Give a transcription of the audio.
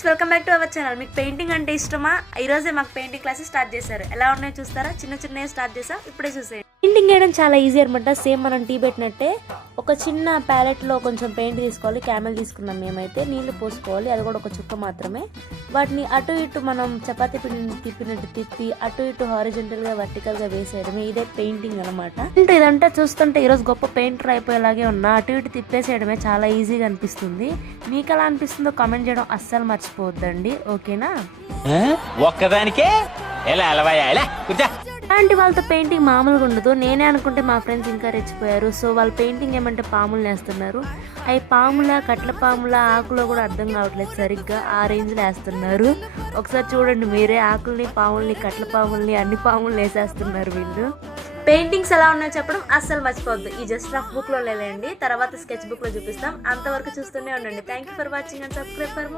Friends, welcome back to our channel. మీకు painting అంటే ఇష్టమా? ఈ రోజే మాకు పెయింటింగ్ క్లాసెస్ స్టార్ట్ చేశారు. ఎలా ఉన్నాయో చూస్తారా? చిన్న స్టార్ట్ చేసా, ఇప్పుడే చూసేయండి. పెయింటింగ్ వేయడం చాలా ఈజీ అనమాట. సేమ్ మనం టీ పెట్టినట్టే ఒక చిన్న ప్యాలెట్లో కొంచెం పెయింట్ తీసుకోవాలి. క్యామెల్ తీసుకున్నాం మేమైతే. నీళ్లు పోసుకోవాలి, అది కూడా ఒక చుక్క మాత్రమే. వాటిని అటు ఇటు మనం చపాతీ పిండిని తిప్పినట్టు తిప్పి అటు ఇటు హారిజెంటల్ గా వర్టికల్ గా వేసేయడమే ఇదే పెయింటింగ్ అనమాట. ఇదంతా చూస్తుంటే ఈరోజు గొప్ప పెయింటర్ అయిపోయేలాగే ఉన్నా. అటు ఇటు తిప్పేసేయడమే చాలా ఈజీగా అనిపిస్తుంది. మీకు ఎలా అనిపిస్తుందో కామెంట్ చేయడం అస్సలు మర్చిపోవద్దండి, ఓకేనా? ఒక్కదానికే అలాంటి వాళ్ళతో పెయింటింగ్ మామూలుగా ఉండదు. నేనే అనుకుంటే మా ఫ్రెండ్స్ ఇంకా రెచ్చిపోయారు. సో వాళ్ళు పెయింటింగ్ ఏమంటే పాములు వేస్తున్నారు. అవి పాముల, కట్ల పాముల, ఆకులో కూడా అర్థం కావట్లేదు సరిగ్గా. ఆ రేంజ్లో వేస్తున్నారు. ఒకసారి చూడండి మీరే. ఆకుల్ని, పాముల్ని, కట్ల పాముల్ని, అన్ని పాముల్ని వేసేస్తున్నారు వీళ్ళు. పెయింటింగ్స్ ఎలా ఉన్నాయో చెప్పడం అస్సలు మర్చిపోవద్దు. ఈ జస్ట్ రఫ్ బుక్ లో లేదండి, తర్వాత స్కెచ్ బుక్ లో చూపిస్తాం. అంతవరకు చూస్తూనే ఉండండి. Thank you for watching and subscribe for